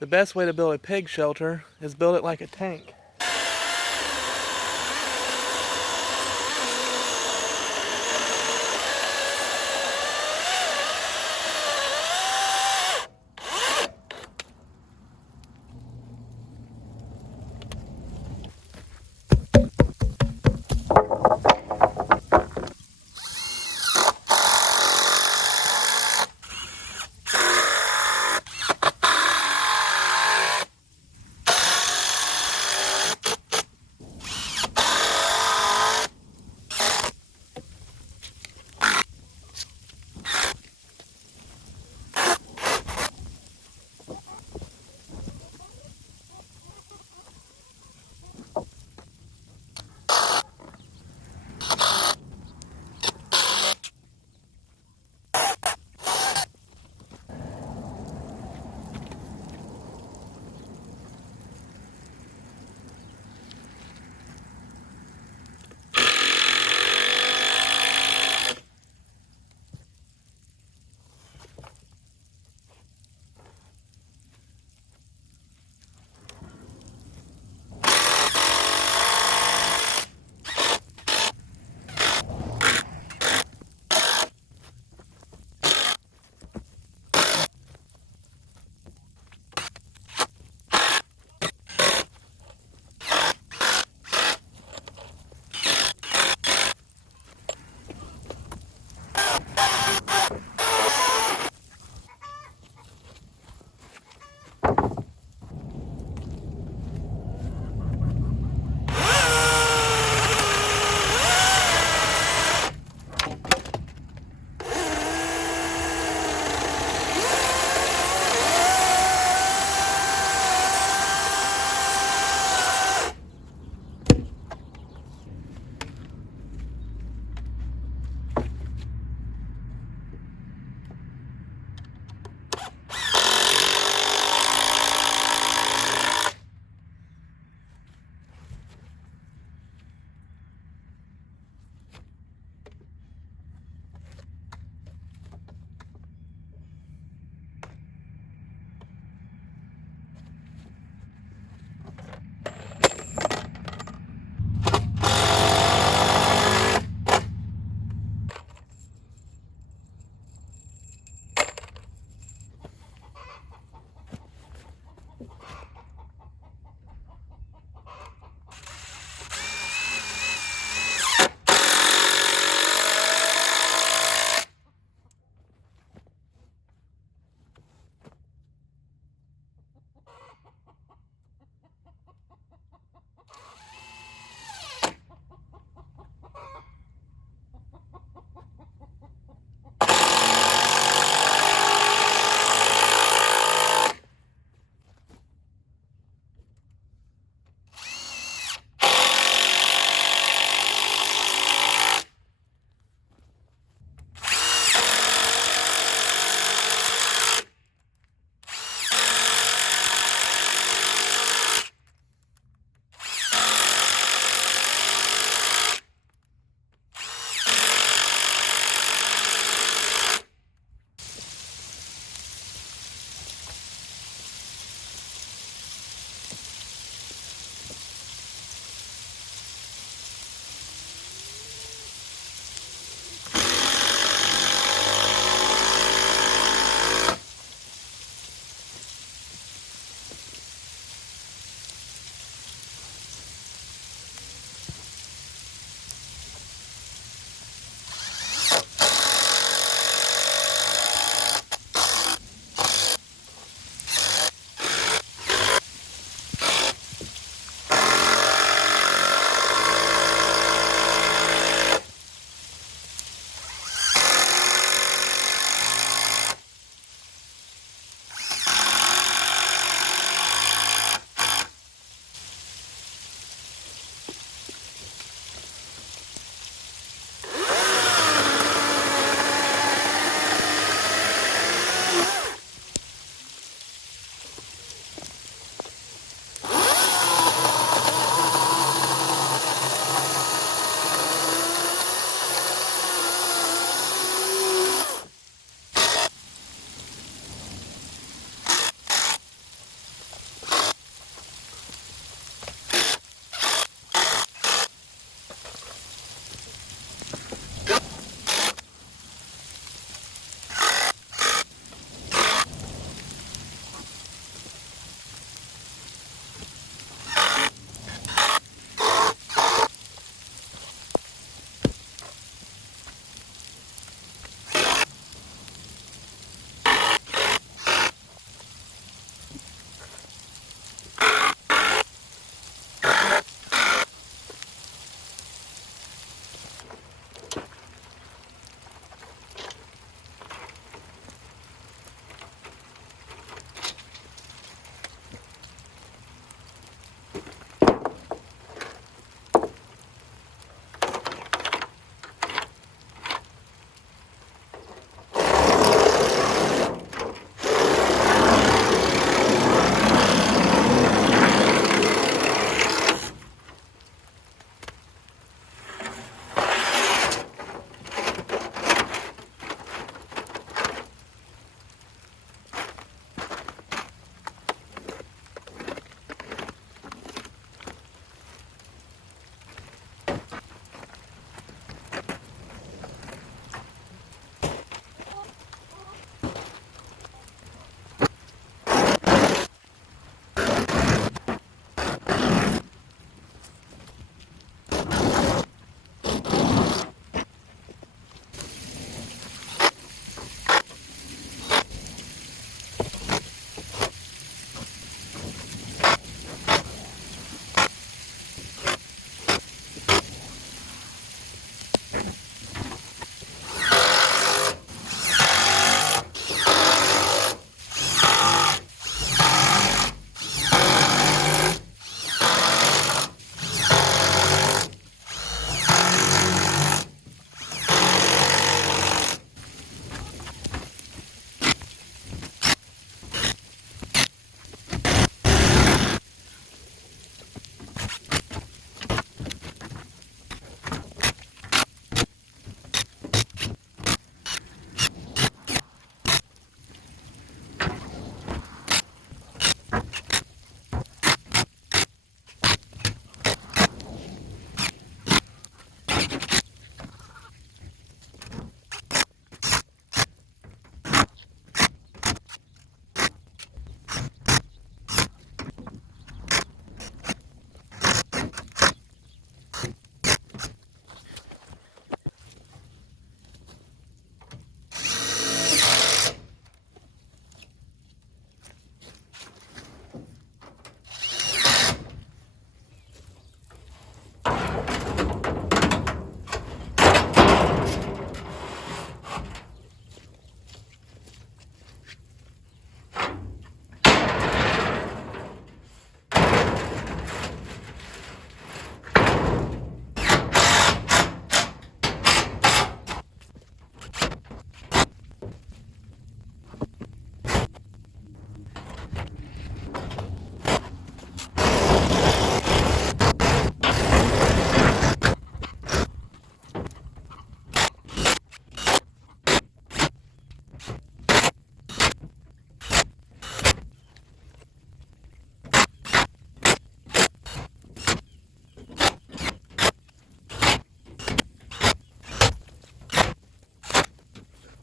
The best way to build a pig shelter is build it like a tank.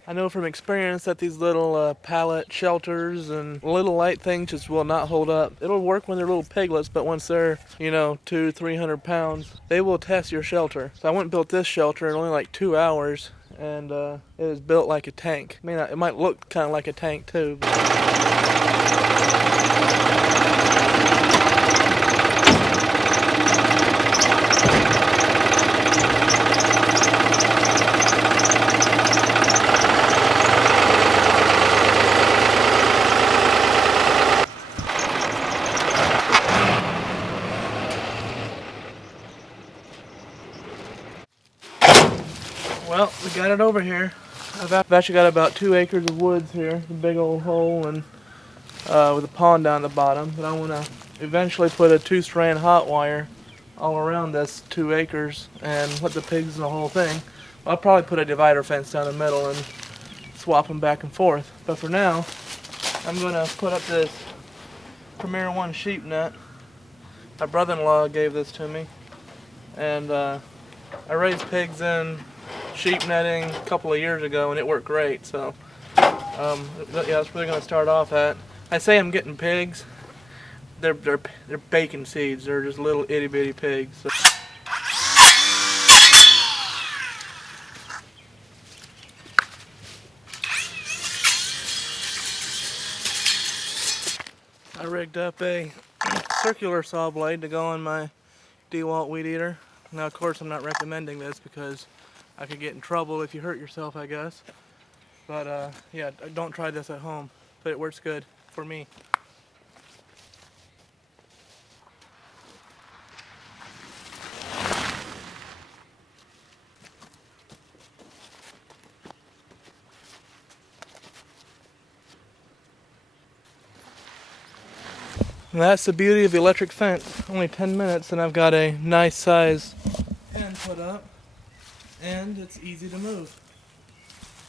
I know from experience that these little pallet shelters and little light things just will not hold up. It'll work when they're little piglets, but once they're, 200-300 pounds, they will test your shelter. So I went and built this shelter in only like 2 hours, and it is built like a tank. It might look kind of like a tank too. Well, we got it over here. I've actually got about 2 acres of woods here, a big old hole, and with a pond down the bottom. But I want to eventually put a 2-strand hot wire all around this 2 acres and put the pigs in the whole thing. I'll probably put a divider fence down the middle and swap them back and forth. But for now, I'm going to put up this Premier One sheep net. My brother-in-law gave this to me, and I raised pigs in sheep netting a couple of years ago, and it worked great. So yeah, that's where they're going to start off at. I say I'm getting pigs. They're bacon seeds. They're just little itty bitty pigs. So. I rigged up a circular saw blade to go on my DeWalt weed eater. Now, of course, I'm not recommending this because I could get in trouble if you hurt yourself, I guess. But yeah, don't try this at home. But it works good for me. And that's the beauty of the electric fence. Only 10 minutes and I've got a nice size pen put up, and it's easy to move.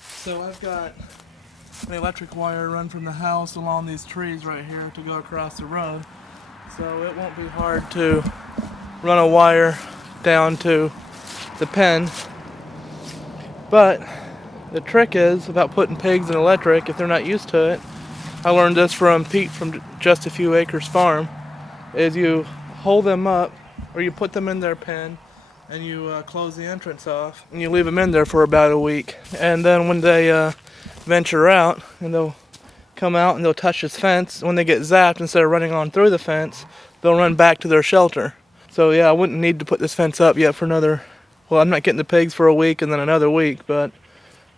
So I've got the electric wire run from the house along these trees right here to go across the road. So it won't be hard to run a wire down to the pen. But the trick is about putting pigs in electric if they're not used to it. I learned this from Pete from Just a Few Acres Farm, is you hold them up, or you put them in their pen, and you close the entrance off, and you leave them in there for about a week. And then when they venture out, and they'll come out and they'll touch this fence, when they get zapped, instead of running on through the fence, they'll run back to their shelter. So yeah, I wouldn't need to put this fence up yet for another, well, I'm not getting the pigs for a week and then another week, but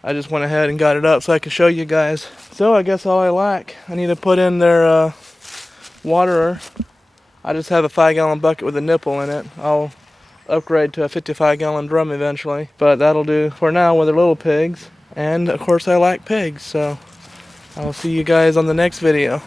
I just went ahead and got it up so I could show you guys. So I guess all I lack, I need to put in their waterer. I just have a 5-gallon bucket with a nipple in it. I'll upgrade to a 55-gallon drum eventually, but that'll do for now with their little pigs. And of course I like pigs, so I'll see you guys on the next video.